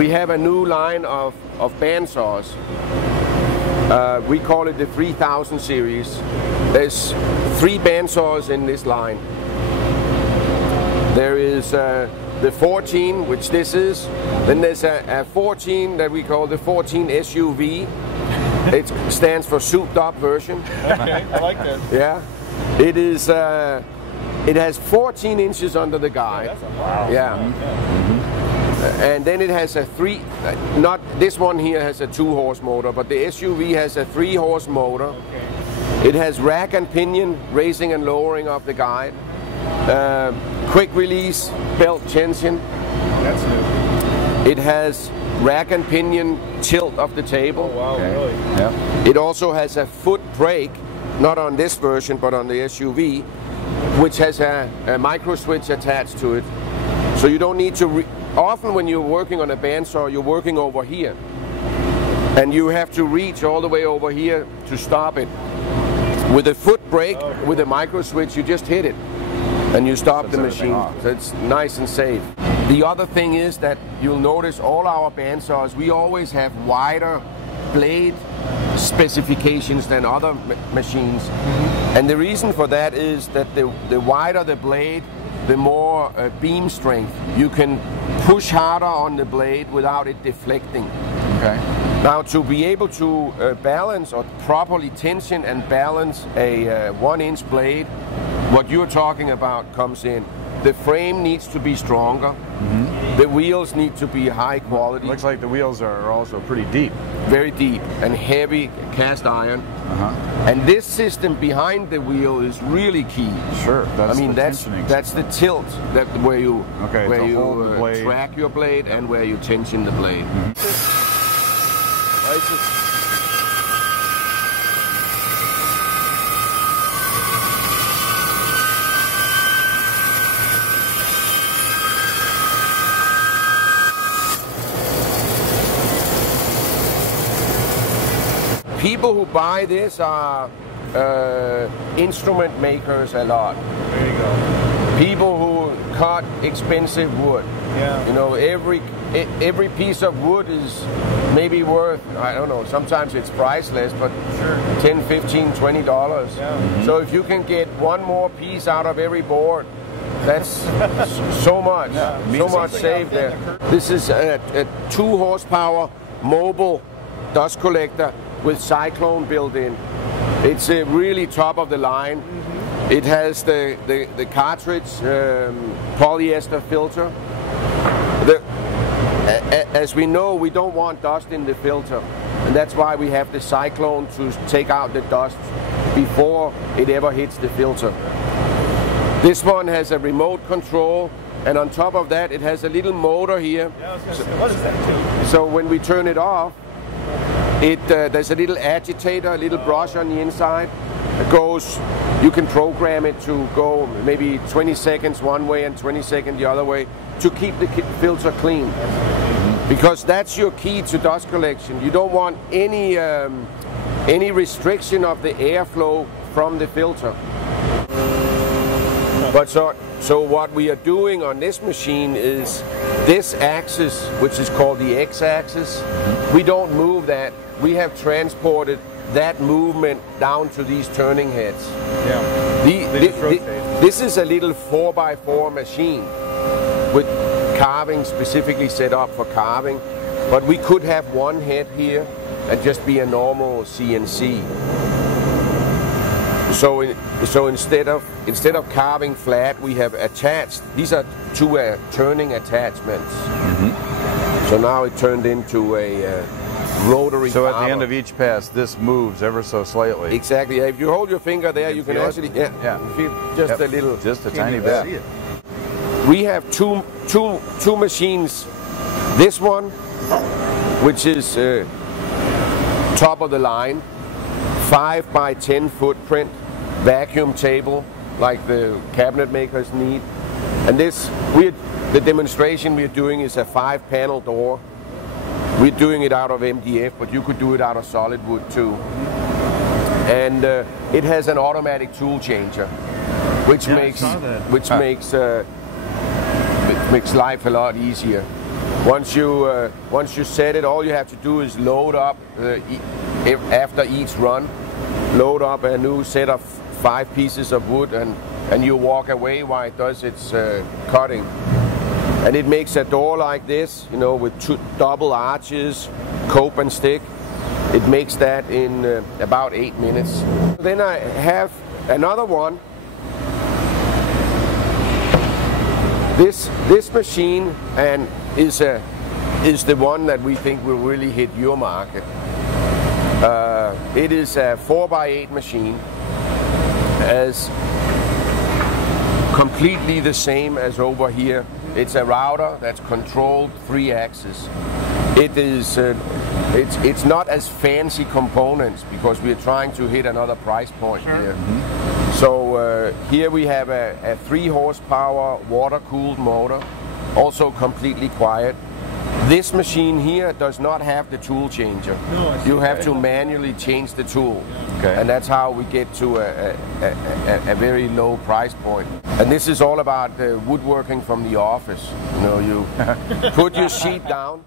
we have a new line of bandsaws. We call it the 3000 series. There's 3 bandsaws in this line. There is the 14, which this is. Then there's a 14 that we call the 14 SUV. It stands for souped up version. Okay, I like that. Yeah. It is. It has 14 inches under the guide. That's a wow. Yeah. And then it has a 3. Not this one here has a 2-horse motor, but the SUV has a 3-horse motor. Okay. It has rack and pinion raising and lowering of the guide. Quick release belt tension. That's new. It has rack and pinion tilt of the table. Oh wow, Okay. really? Yeah. It also has a foot brake, not on this version, but on the SUV, which has a micro switch attached to it. So you don't need to, often when you're working on a bandsaw, you're working over here. And you have to reach all the way over here to stop it. With a foot brake, with a micro switch, you just hit it. And you stop the machine. So it's nice and safe. The other thing is that you'll notice all our bandsaws, we always have wider blade specifications than other machines. And the reason for that is that the wider the blade, the more beam strength. You can push harder on the blade without it deflecting. Okay. Now, to be able to balance or properly tension and balance a 1-inch blade, what you're talking about comes in. The frame needs to be stronger. The wheels need to be high quality. Looks like the wheels are also pretty deep. Very deep and heavy cast iron. And this system behind the wheel is really key. Sure. That's I mean, the that's tensioning. the tilt that where you hold the blade. track your blade and where you tension the blade. People who buy this are instrument makers a lot. There you go. People who cut expensive wood. Yeah. You know, every piece of wood is maybe worth, I don't know, sometimes it's priceless, but Sure. $10, $15, $20. Yeah. So if you can get one more piece out of every board, that's so much, so much saved there. This is a 2 horsepower mobile dust collector with cyclone built in. It's a really top of the line. It has the cartridge polyester filter. As we know, we don't want dust in the filter, and that's why we have the cyclone to take out the dust before it ever hits the filter. This one has a remote control, and on top of that it has a little motor here. Yeah, I was gonna say, what is that too? So when we turn it off, there's a little agitator, a little brush on the inside. It goes, you can program it to go maybe 20 seconds one way and 20 seconds the other way to keep the filter clean. Because that's your key to dust collection. You don't want any restriction of the airflow from the filter. But so what we are doing on this machine is this axis, which is called the X-axis, we don't move that. We have transported that movement down to these turning heads. Yeah. This is a little 4x4 machine with carving specifically set up for carving, but we could have one head here and just be a normal CNC. So instead of carving flat, we have attached. These are 2 turning attachments. So now it turned into a rotary. So at the end of each pass, this moves ever so slightly. Exactly. If you hold your finger there, you can actually feel just a little, just a tiny bit. We have two machines. This one, which is top of the line, 5x10 footprint, vacuum table, like the cabinet makers need. And the demonstration we're doing is a 5-panel door. We're doing it out of MDF, but you could do it out of solid wood too. And it has an automatic tool changer, which makes life a lot easier. Once you set it, all you have to do is load up after each run, load up a new set of 5 pieces of wood, and you walk away while it does its cutting. And it makes a door like this, you know, with 2 double arches, cope and stick. It makes that in about 8 minutes. Then I have another one. This machine is the one that we think will really hit your market. It is a 4x8 machine, as completely the same as over here. It's a router that's controlled 3-axis. It's not as fancy components because we're trying to hit another price point here. Mm-hmm. So here we have a 3 horsepower water-cooled motor, also completely quiet. This machine here does not have the tool changer. No, you have to manually change the tool. Okay. And that's how we get to a very low price point. And this is all about woodworking from the office. You know, you put your sheet down,